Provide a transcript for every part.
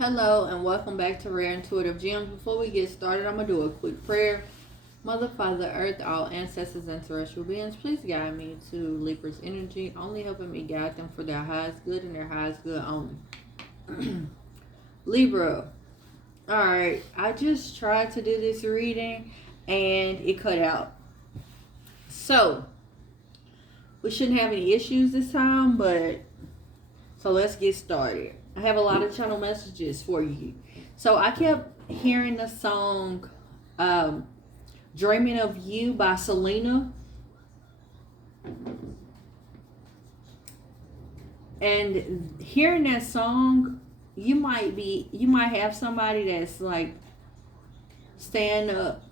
Hello and welcome back to Rare Intuitive Gems. Before we get started, I'm going to do a quick prayer. Mother, Father, Earth, all ancestors and terrestrial beings, please guide me to Libra's energy, only helping me guide them for their highest good and their highest good only. Libra. Alright, I just tried to do this reading and it cut out. So, we shouldn't have any issues this time, so let's get started. I have a lot of channel messages for you. So I kept hearing the song Dreaming of You by Selena. And hearing that song, you might have somebody that's like staying up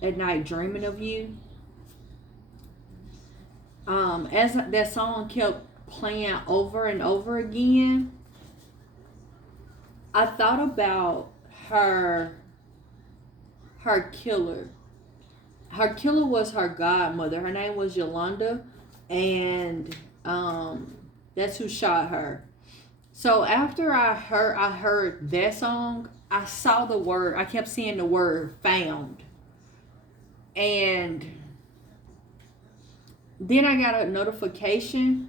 at night dreaming of you. As that song kept playing over and over again, I thought about her killer. Her killer was her godmother. Her name was Yolanda, and that's who shot her. So after I heard that song, I saw the word. I kept seeing the word found, and then I got a notification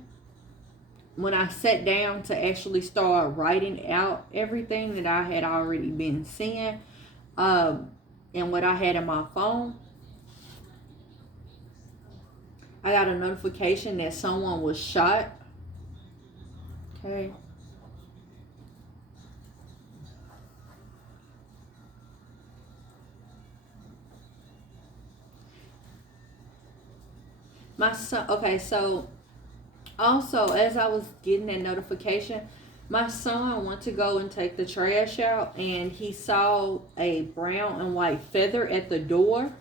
when I sat down to actually start writing out everything that I had already been seeing, and what I had in my phone. I got a notification that someone was shot. Okay. My son, okay, so also, as I was getting that notification, my son went to go and take the trash out, and he saw a brown and white feather at the door.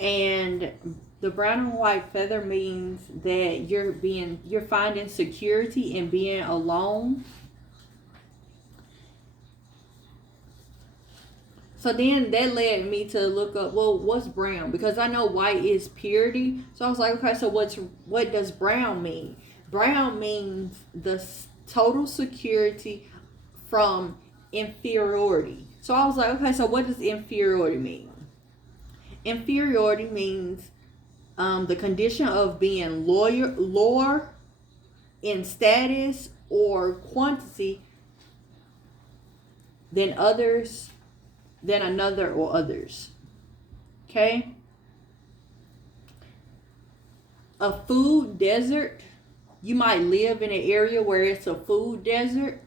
And the brown and white feather means that you're finding security in being alone. So then that led me to look up, well, what's brown? Because I know white is purity. So I was like, okay, so what does brown mean? Brown means the total security from inferiority. So I was like, okay, so what does inferiority mean? Inferiority means the condition of being lower in status or quantity than others, than another or others. Okay? A food desert. You might live in an area where it's a food desert.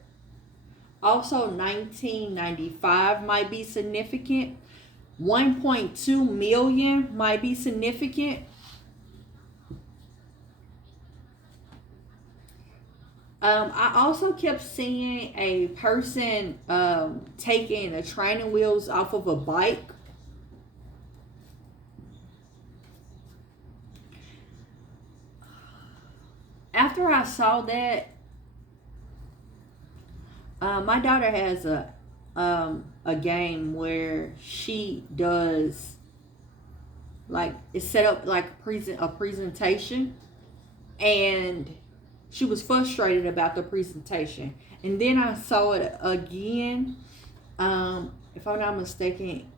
Also, 1995 might be significant. 1.2 million might be significant. I also kept seeing a person taking the training wheels off of a bike. After I saw that, my daughter has a game where she does, like, it's set up like a presentation, and she was frustrated about the presentation. And then I saw it again. If I'm not mistaken,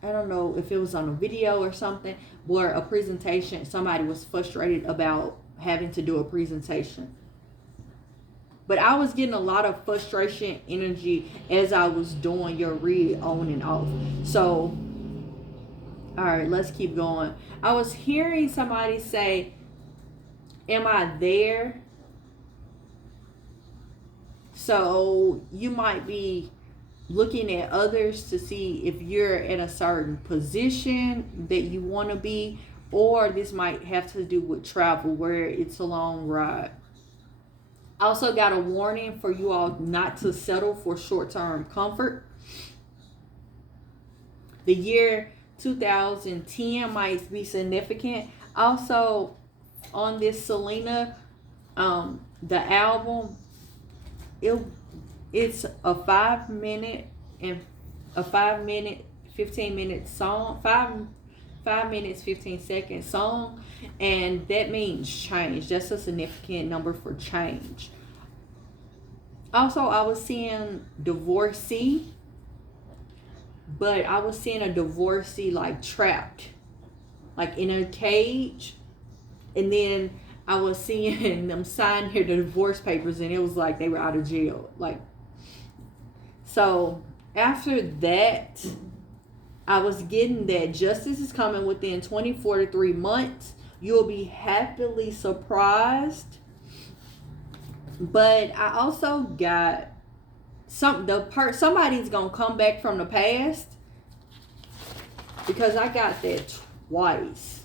I don't know if it was on a video or something, where a presentation, somebody was frustrated about having to do a presentation. But I was getting a lot of frustration energy as I was doing your read on and off. So, all right, let's keep going. I was hearing somebody say, am I there? So you might be looking at others to see if you're in a certain position that you want to be, or this might have to do with travel where it's a long ride. I also got a warning for you all not to settle for short-term comfort. The year 2010 might be significant. Also, on this Selena, the album, it's a 5 minute and a 5 minute 15-minute song, 5 minutes 15 seconds song, and that means change. That's a significant number for change. Also, I was seeing divorcee, but I was seeing a divorcee like trapped, like in a cage, and then I was seeing them sign their divorce papers, and it was like they were out of jail. Like, so after that, I was getting that justice is coming within 24 to 3 months. You'll be happily surprised. But I also got somebody's gonna come back from the past, because I got that twice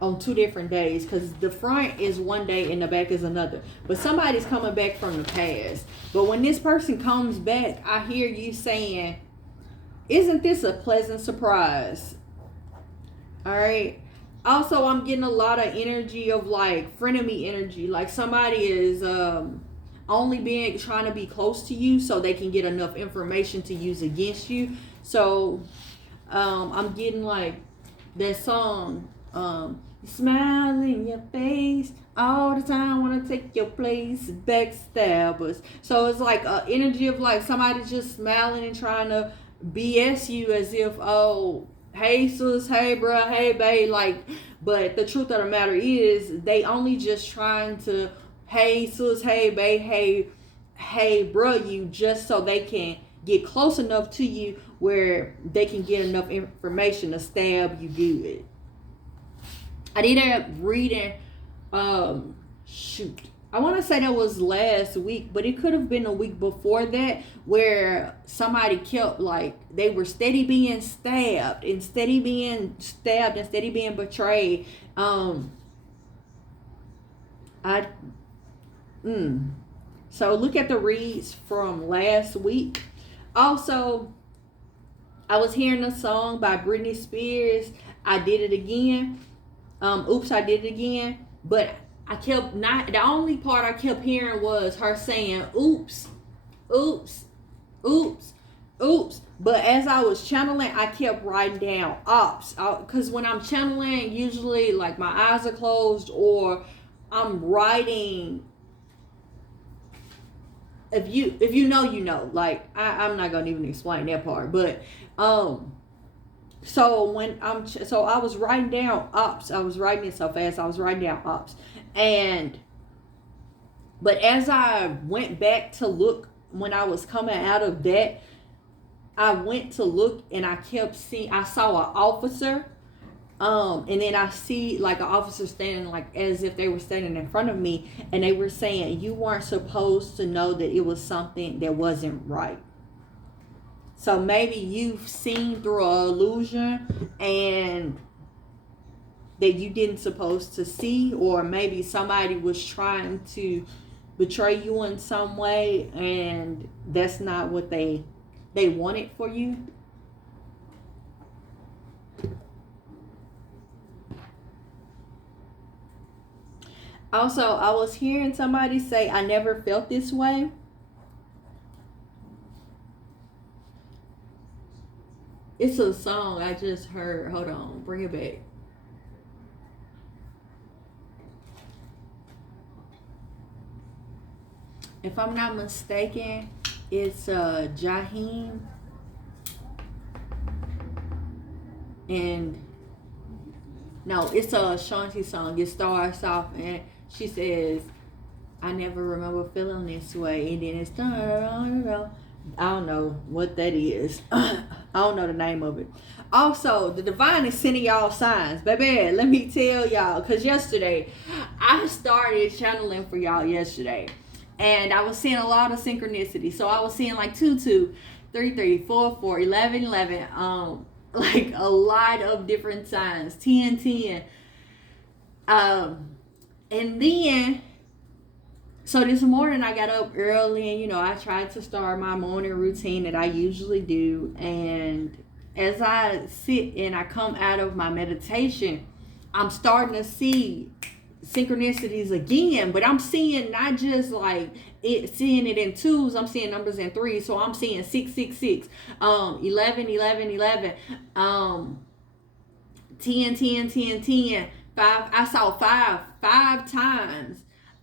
on 2 different days, because the front is one day and the back is another. But somebody's coming back from the past. But when this person comes back, I hear you saying, isn't this a pleasant surprise? All right. Also, I'm getting a lot of energy of like frenemy energy. Like somebody is only trying to be close to you so they can get enough information to use against you. So I'm getting like that song, smile in your face all the time, wanna take your place, backstabbers. So it's like an energy of like somebody just smiling and trying to BS you as if, oh, hey sis, hey bruh, hey babe, like, but the truth of the matter is they only just trying to, hey sis, hey babe, hey bruh, you, just so they can get close enough to you where they can get enough information to stab you good. I did a reading, I want to say that was last week, but it could have been a week before that, where somebody kept like, they were steady being stabbed and steady being betrayed. So look at the reads from last week. Also, I was hearing a song by Britney Spears, I Did It Again. Oops, I Did It Again. But I kept not, the only part I kept hearing was her saying, oops, oops, oops, oops. But as I was channeling, I kept writing down ops. Because when I'm channeling, usually like my eyes are closed or I'm writing. If you know, you know. Like, I'm not going to even explain that part. But, so when I was writing down ops. I was writing it so fast. I was writing down ops. But as I went back to look, when I was coming out of that, I went to look and I kept seeing, I saw an officer, and then I see like an officer standing like as if they were standing in front of me, and they were saying, you weren't supposed to know that it was something that wasn't right. So maybe you've seen through an illusion and that you didn't supposed to see, or maybe somebody was trying to betray you in some way and that's not what they wanted for you. Also, I was hearing somebody say, I never felt this way. It's a song I just heard. Hold on, bring it back. If I'm not mistaken, it's Jaheim. And no, it's a Shanti song. It starts off and she says, I never remember feeling this way. And then it's I don't know what that is. I don't know the name of it. Also, the divine is sending y'all signs. Baby, let me tell y'all. Because yesterday, I started channeling for y'all yesterday. And I was seeing a lot of synchronicity. So I was seeing like 2, 2, 3, 3, 4, 4, 11, 11. Like a lot of different signs. 10, 10. And then, so this morning I got up early and, I tried to start my morning routine that I usually do. And as I sit and I come out of my meditation, I'm starting to see synchronicities again, but I'm seeing not just like seeing it in 2s, I'm seeing numbers in 3s. So I'm seeing 6, 6, 6, 11, 11, 11, 10, 10, 10, 10. Five. I saw five times.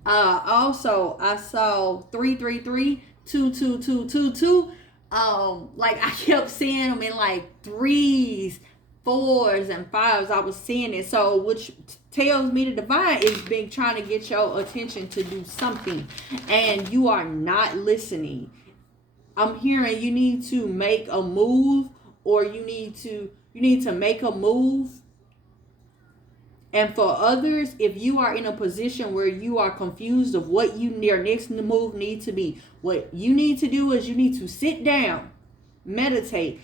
Also, I saw 3, 3, 3, 2, 2, 2, 2, 2. Like I kept seeing them in like threes, fours, and fives. I was seeing it. So, which tells me the divine is been trying to get your attention to do something, and you are not listening. I'm hearing you need to make a move, or you need to make a move. And for others, if you are in a position where you are confused of what your next move needs to be, what you need to do is you need to sit down, meditate,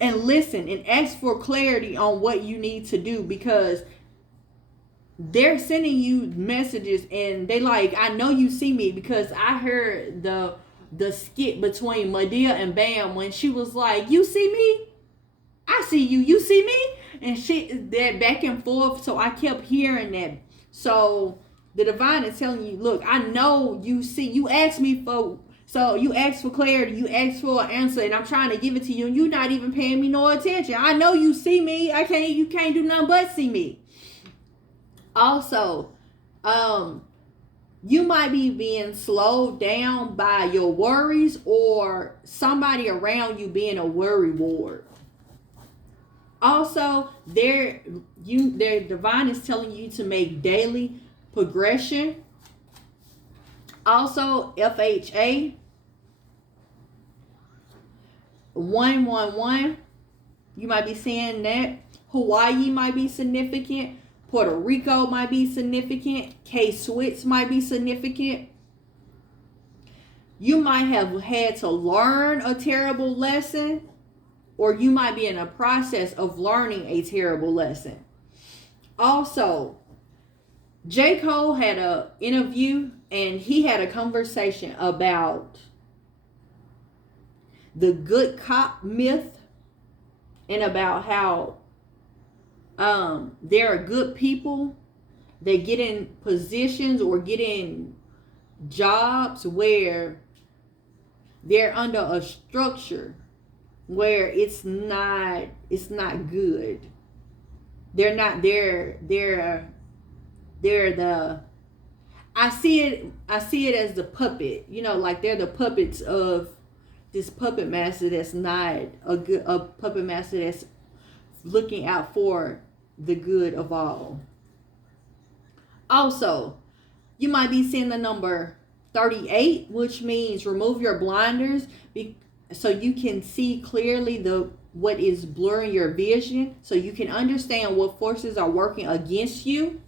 and listen and ask for clarity on what you need to do, because they're sending you messages and they like, I know you see me, because I heard the skit between Madea and Bam when she was like, you see me? I see you. You see me? And shit, that back and forth. So I kept hearing that. So the divine is telling you, look, I know you see. You asked me for, so you asked for clarity. You asked for an answer, and I'm trying to give it to you, and you're not even paying me no attention. I know you see me. You can't do nothing but see me. Also, you might be being slowed down by your worries, or somebody around you being a worry ward. Also, their divine is telling you to make daily progression. Also, FHA 111. You might be seeing that. Hawaii might be significant. Puerto Rico might be significant. K-Swiss might be significant. You might have had to learn a terrible lesson, or you might be in a process of learning a terrible lesson. Also, J. Cole had an interview, and he had a conversation about the good cop myth, and about how there are good people that get in positions or get in jobs where they're under a structure where it's not good. They're the I see it as the puppet, like they're the puppets of this puppet master that's not a puppet master that's looking out for the good of all. Also, you might be seeing the number 38, which means remove your blinders so you can see clearly what is blurring your vision, so you can understand what forces are working against you.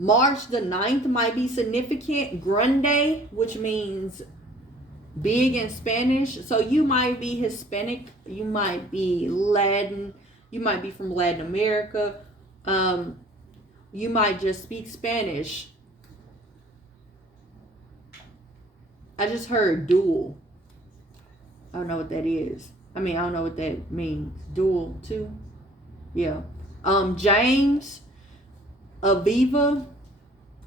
March the 9th might be significant. Grande, which means big in Spanish. So you might be Hispanic, you might be Latin, you might be from Latin America. You might just speak Spanish. I just heard dual. I don't know what that is. I don't know what that means. Dual too? Yeah. James, Aviva,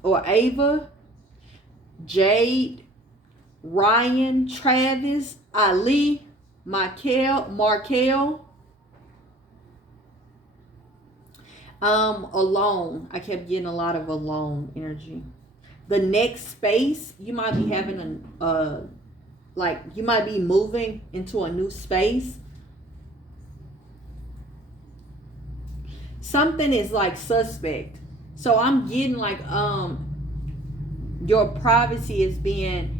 or Ava, Jade, Ryan, Travis, Ali, Markel. Alone. I kept getting a lot of alone energy. The next space, you might be having you might be moving into a new space. Something is like suspect. So I'm getting like your privacy is being,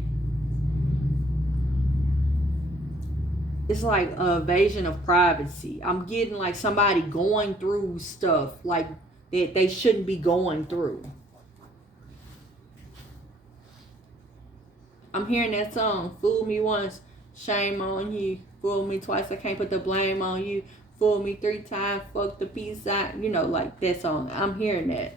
it's like an evasion of privacy. I'm getting like somebody going through stuff like that they shouldn't be going through. I'm hearing that song, fool me once, shame on you. Fool me twice, I can't put the blame on you. Fool me 3 times, fuck the peace out. Like that song. I'm hearing that.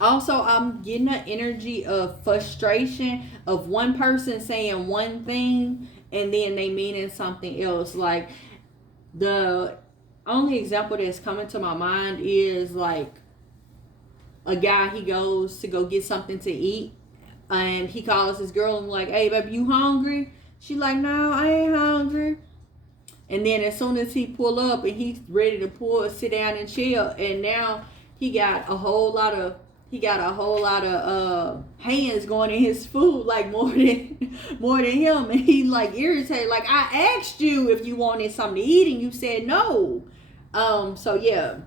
Also, I'm getting an energy of frustration of one person saying one thing and then they meaning something else. Like, the only example that's coming to my mind is like a guy, he goes to go get something to eat and he calls his girl and like, hey baby, you hungry? She like, no, I ain't hungry. And then as soon as he pull up and he's ready to sit down and chill, and now he got a whole lot of hands going in his food, like more than him, and he like irritated. Like, I asked you if you wanted something to eat and you said no. So yeah.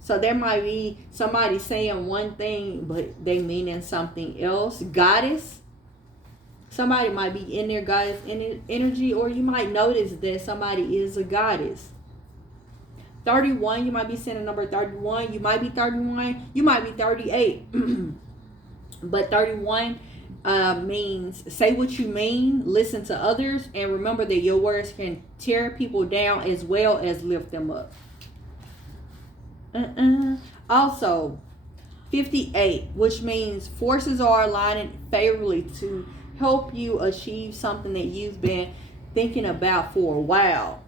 So there might be somebody saying one thing, but they meaning something else. Goddess. Somebody might be in their goddess energy, or you might notice that somebody is a goddess. 31, you might be saying the number 31. You might be 31. You might be 38. But 31 means say what you mean, listen to others, and remember that your words can tear people down as well as lift them up. Also, 58, which means forces are aligning favorably to help you achieve something that you've been thinking about for a while.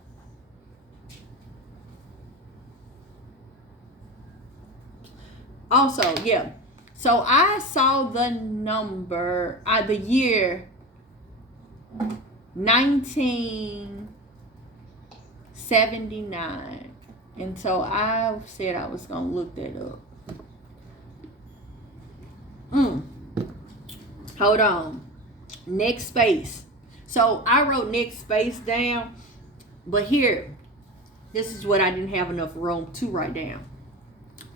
Also, yeah. So I saw the number, the year 1979. And so I said I was going to look that up. Hold on. Next space. So I wrote next space down. But here, this is what I didn't have enough room to write down.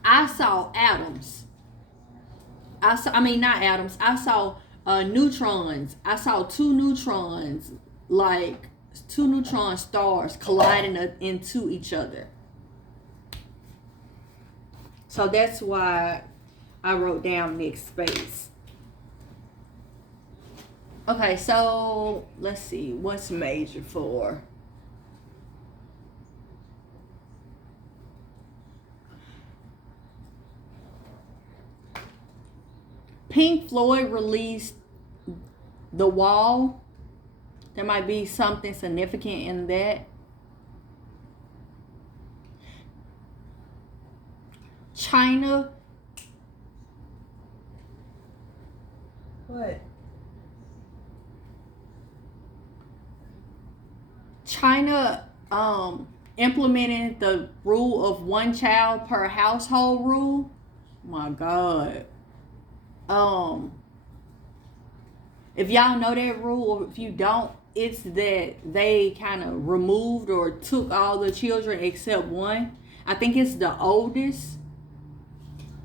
I saw atoms. I saw neutrons. I saw two neutrons, like two neutron stars colliding into each other. So that's why I wrote down next space. Okay, so let's see. What's major for? Pink Floyd released The Wall. There might be something significant in that. China. What? China implemented the rule of one child per household rule. My God. If y'all know that rule, or if you don't, it's that they kind of removed or took all the children except one. I think it's the oldest,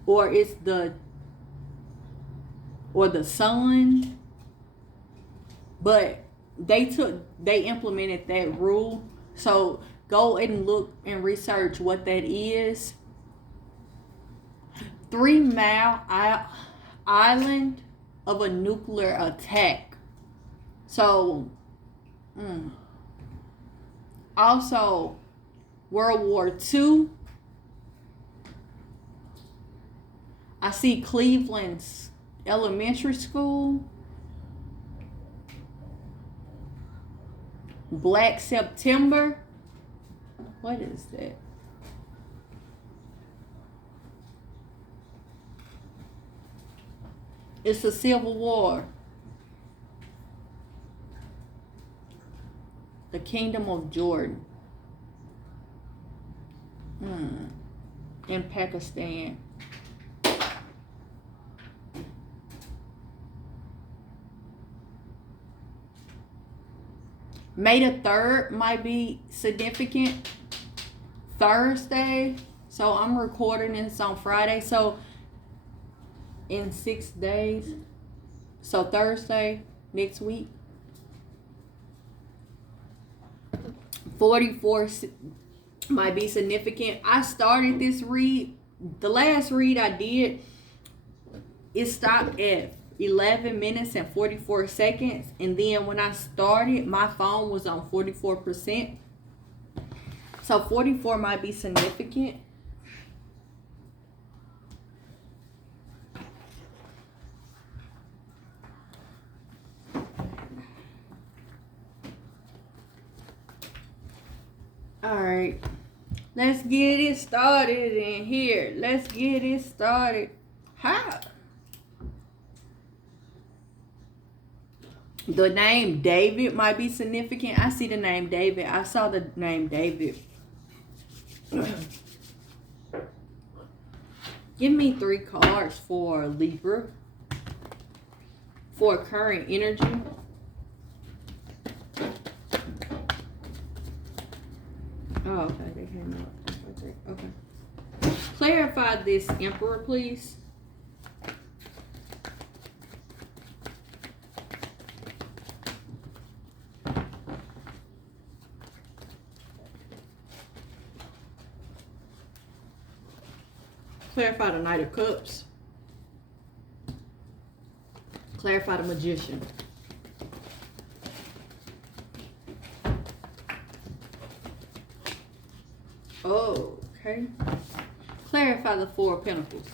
or it's the son. But they implemented that rule. So go and look and research what that is. 3 Mile Island of a nuclear attack. So, also World War II. I see Cleveland's elementary school. Black September. What is that? It's a civil war. The Kingdom of Jordan. In Pakistan. May the 3rd might be significant. Thursday. So I'm recording this on Friday. So in 6 days. So Thursday next week. 44 might be significant. I started this read. The last read I did, it stopped at 11 minutes and 44 seconds. And then when I started, my phone was on 44%. So 44 might be significant. Alright, let's get it started in here. Let's get it started. How? The name David might be significant. I see the name David. I saw the name David. Give me 3 cards for Libra. For current energy. Oh, okay. They came out. Okay. Clarify this, Emperor, please. Clarify the Knight of Cups. Clarify the Magician. Oh, okay. Clarify the Four of Pentacles.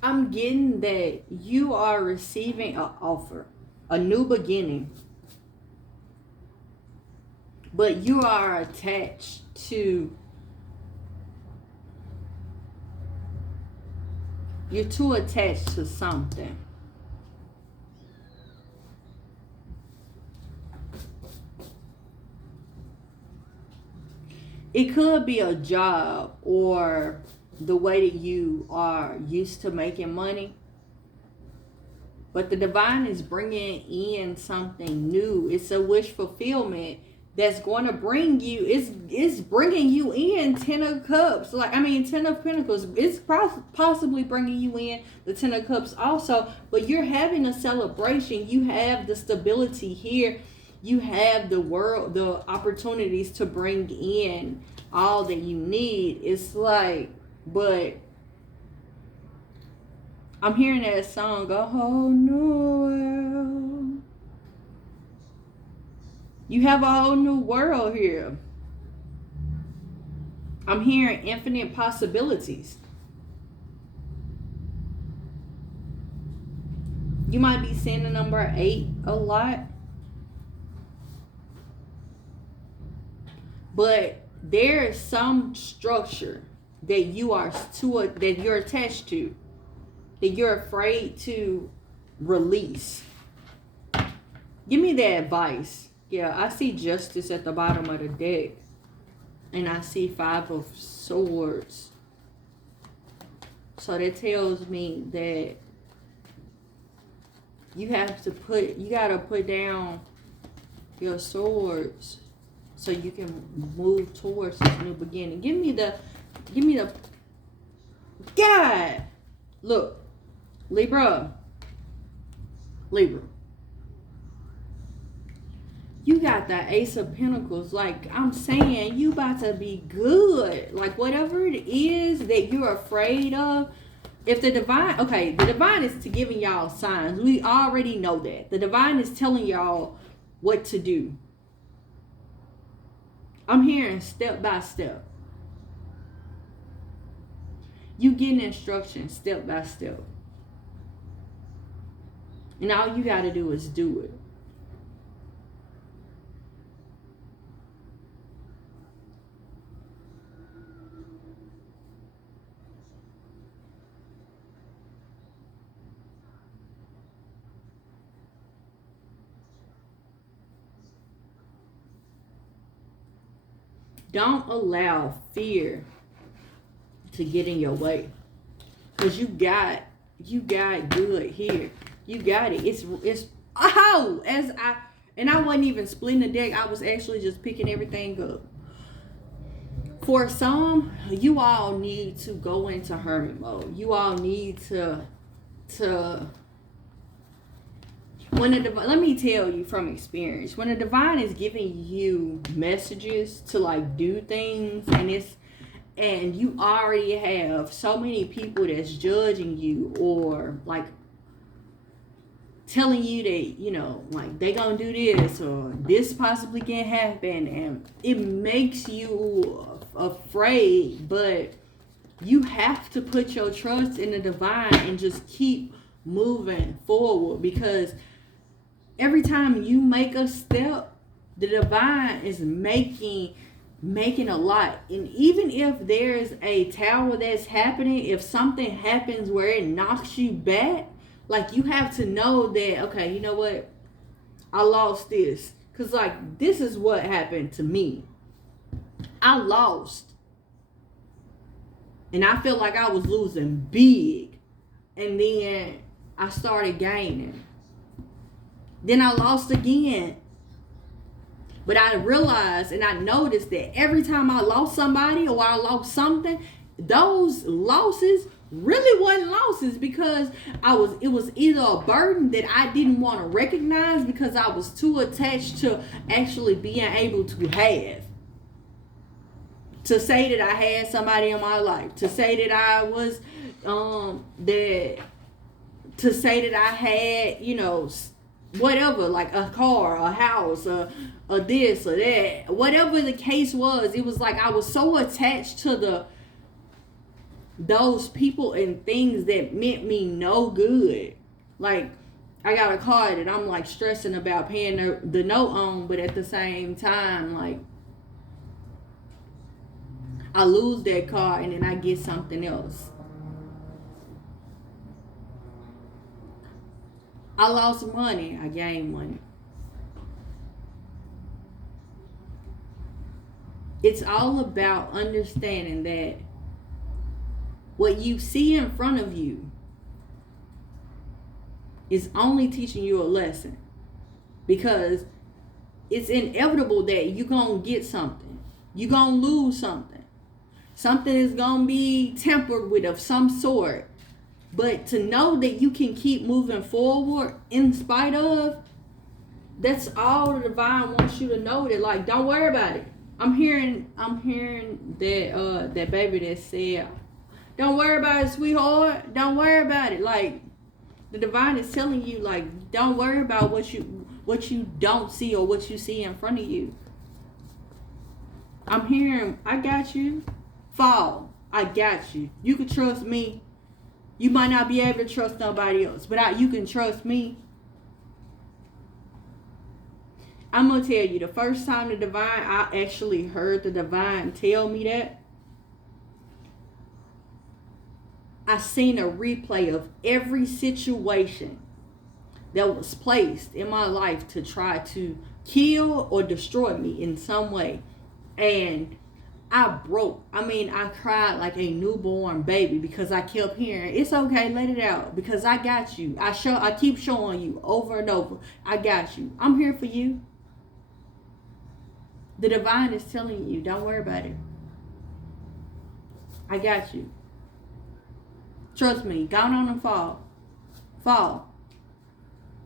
I'm getting that you are receiving an offer, a new beginning, but you are attached to, you're too attached to something. It could be a job or the way that you are used to making money. But the divine is bringing in something new. It's a wish fulfillment that's going to bring you, it's bringing you in 10 of Cups. 10 of Pentacles. It's possibly bringing you in the 10 of Cups also. But you're having a celebration. You have the stability here. You have the world, the opportunities to bring in all that you need. It's like, but I'm hearing that song, a whole new world. You have a whole new world here. I'm hearing infinite possibilities. You might be seeing the number 8 a lot. But there is some structure that you're attached to, that you're afraid to release. Give me that advice. Yeah, I see Justice at the bottom of the deck. And I see 5 of Swords. So that tells me that you gotta put down your swords so you can move towards this new beginning. Give me the God. Look, Libra. You got the Ace of Pentacles. Like I'm saying, you about to be good. Like whatever it is that you're afraid of. If the divine, the divine is giving y'all signs. We already know that. The divine is telling y'all what to do. I'm hearing step by step. You getting instructions step by step. And all you got to do is do it. Don't allow fear to get in your way. Because you got good here. You got it. And I wasn't even splitting the deck. I was actually just picking everything up. For some, you all need to go into hermit mode. You all need to let me tell you from experience, when the divine is giving you messages to like do things, and you already have so many people that's judging you or like telling you that, you know, like they gonna do this or this possibly can happen, and it makes you afraid. But you have to put your trust in the divine and just keep moving forward, because every time you make a step, the divine is making a lot. And even if there's a tower that's happening, if something happens where it knocks you back, like, you have to know that, okay, you know what, I lost this. Because, like, this is what happened to me. I lost, and I felt like I was losing big, and then I started gaining. Then I lost again. But I realized and I noticed that every time I lost somebody or I lost something, those losses really wasn't losses, because it was either a burden that I didn't want to recognize because I was too attached to actually being able to have. To say that I had somebody in my life, to say that I was to say that I had, whatever, like a car, a house, a this or that, whatever the case was. It was like I was so attached to those people and things that meant me no good. Like, I got a car that I'm like stressing about paying the note on, but at the same time, like, I lose that car and then I get something else. I lost money, I gained money. It's all about understanding that what you see in front of you is only teaching you a lesson, because it's inevitable that you're going to get something. You're going to lose something. Something is going to be tampered with of some sort. But to know that you can keep moving forward in spite of, that's all the divine wants you to know. That, like, don't worry about it. I'm hearing that that baby that said, don't worry about it, sweetheart. Don't worry about it. Like, the divine is telling you, like, don't worry about what you don't see or what you see in front of you. I'm hearing, I got you. Fall, I got you. You can trust me. You might not be able to trust nobody else, but you can trust me. I'm going to tell you, the first time I actually heard the divine tell me that, I seen a replay of every situation that was placed in my life to try to kill or destroy me in some way. And I broke. I cried like a newborn baby, because I kept hearing, it's okay, let it out, because I got you. I keep showing you over and over, I got you. I'm here for you. The divine is telling you, don't worry about it. I got you. Trust me, go on and fall. Fall.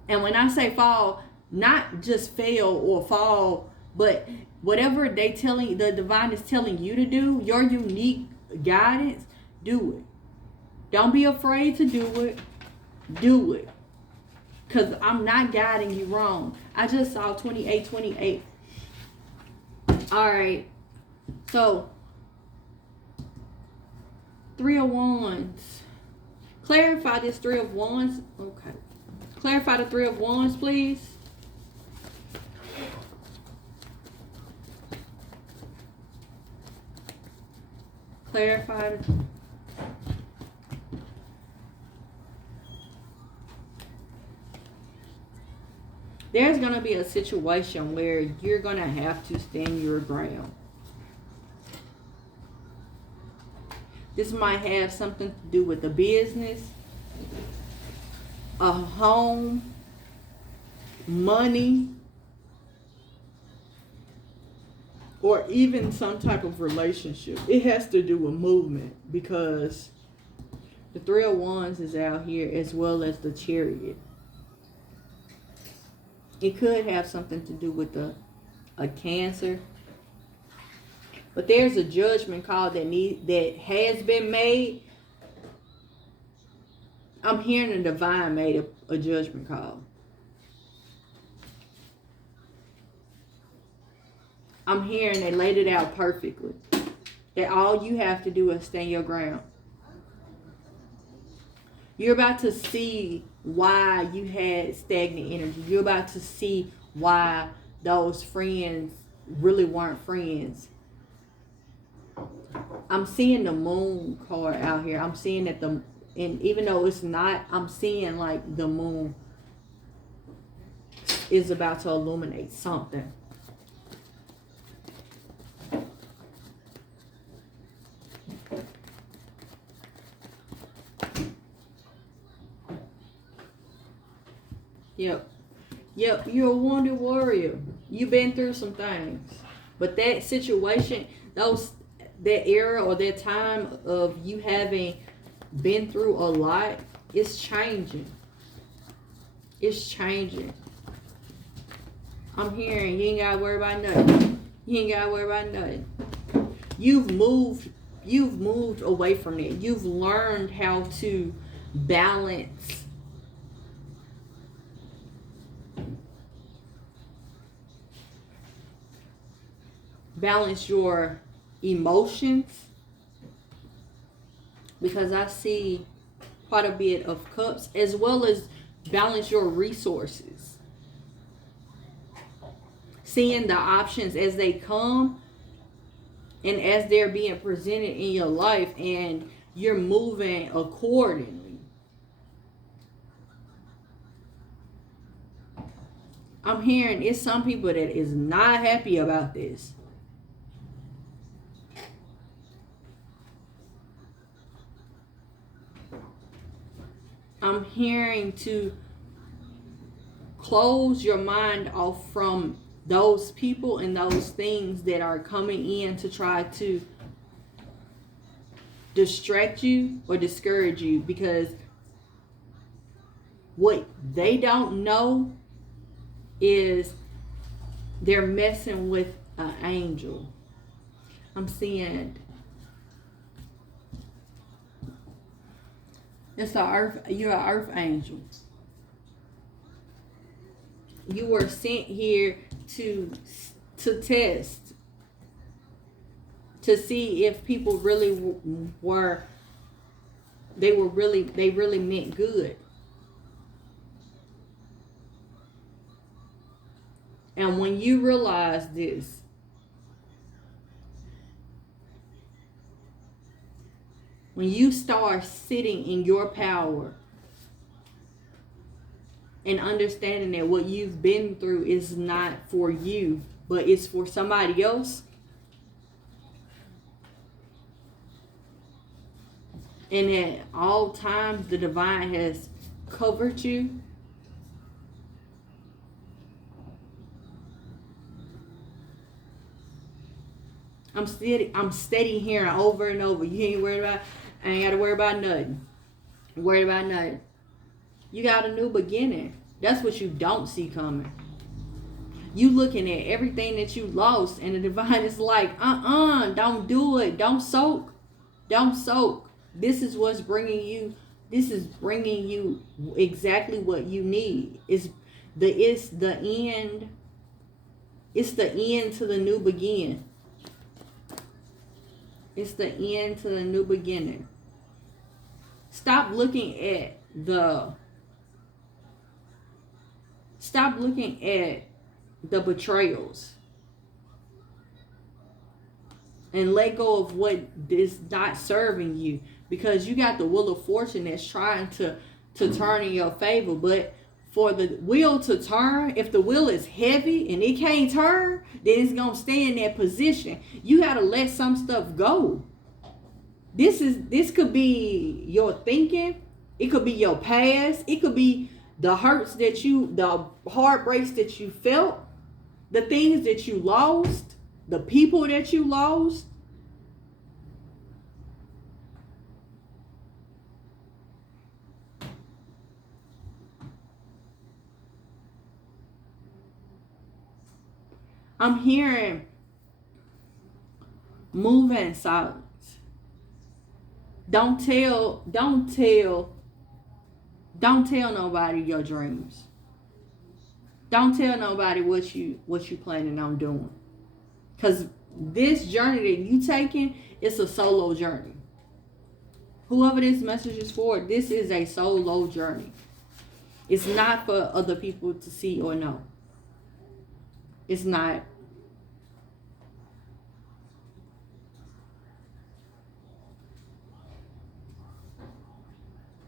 And when I say fall, not just fail or fall, but whatever the divine is telling you to do, your unique guidance, do it. Don't be afraid to do it. Do it. Because I'm not guiding you wrong. I just saw 2828. Alright. So, 3 of Wands. Clarify this 3 of Wands. Okay. Clarify the 3 of Wands, please. Clarify. There's going to be a situation where you're going to have to stand your ground. This might have something to do with a business, a home, money, or even some type of relationship. It has to do with movement, because the 3 of Wands is out here, as well as the Chariot. It could have something to do with a Cancer. But there's a judgment call that has been made. I'm hearing the divine made a judgment call. I'm hearing they laid it out perfectly. That all you have to do is stand your ground. You're about to see why you had stagnant energy. You're about to see why those friends really weren't friends. I'm seeing the moon card out here. I'm seeing that and even though it's not, I'm seeing like the moon is about to illuminate something. Yep, you're a wounded warrior. You've been through some things. But that situation, that era or that time of you having been through a lot, it's changing. It's changing. I'm hearing you ain't gotta worry about nothing. You ain't gotta worry about nothing. You've moved away from it. You've learned how to balance your emotions, because I see quite a bit of cups, as well as balance your resources, seeing the options as they come and as they're being presented in your life, and you're moving accordingly. I'm hearing it's some people that is not happy about this. I'm hearing to close your mind off from those people and those things that are coming in to try to distract you or discourage you, because what they don't know is they're messing with an angel. I'm seeing it's you're an earth angel. You were sent here to test, to see if people really they really meant good. And when you realize this, when you start sitting in your power and understanding that what you've been through is not for you, but it's for somebody else, and at all times the divine has covered you, I'm steady hearing over and over. You ain't worried about. I ain't gotta worry about nothing. Worried about nothing. You got a new beginning. That's what you don't see coming. You looking at everything that you lost, and the divine is like, don't do it. Don't soak. Don't soak. This is what's bringing you. This is bringing you exactly what you need. It's the end. It's the end to the new begin. It's the end to the new beginning. Stop looking at the betrayals. And let go of what is not serving you. Because you got the wheel of fortune that's trying to turn in your favor. But for the wheel to turn, if the wheel is heavy and it can't turn, then it's going to stay in that position. You got to let some stuff go. This could be your thinking. It could be your past. It could be the hurts the heartbreaks that you felt, the things that you lost, the people that you lost. I'm hearing move in silence. Don't tell nobody your dreams. Don't tell nobody what you planning on doing. Cause this journey that you taking, it's a solo journey. Whoever this message is for, this is a solo journey. It's not for other people to see or know. It's not.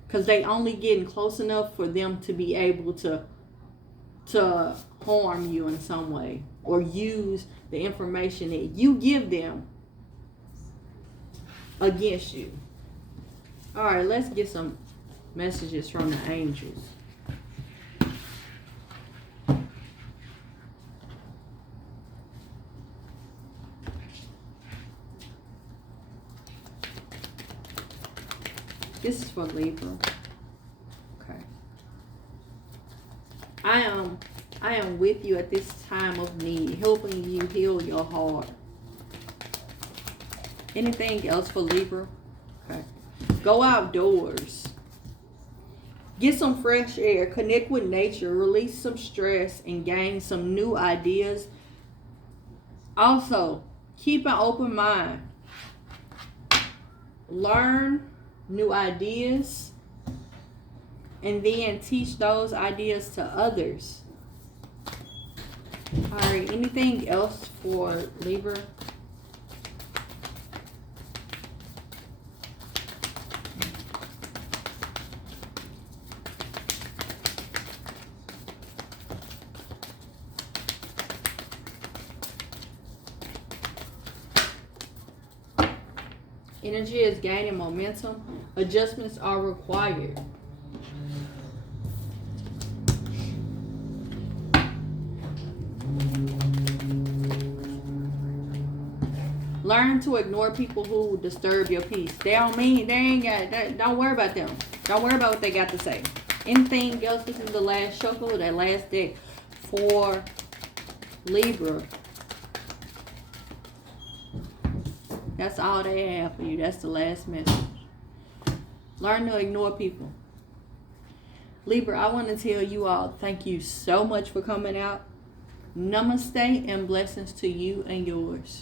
Because they only getting close enough for them to be able to harm you in some way, or use the information that you give them against you. All right, let's get some messages from the angels. This is for Libra. Okay. I am with you at this time of need, helping you heal your heart. Anything else for Libra? Okay. Go outdoors. Get some fresh air. Connect with nature. Release some stress and gain some new ideas. Also, keep an open mind. Learn new ideas and then teach those ideas to others. All right, anything else for Libra? Energy is gaining momentum. Adjustments are required. Learn to ignore people who disturb your peace. They ain't got that. Don't worry about them. Don't worry about what they got to say. Anything else? This is the last shuffle, that last deck for Libra. That's all they have for you. That's the last message. Learn to ignore people. Libra, I want to tell you all, thank you so much for coming out. Namaste and blessings to you and yours.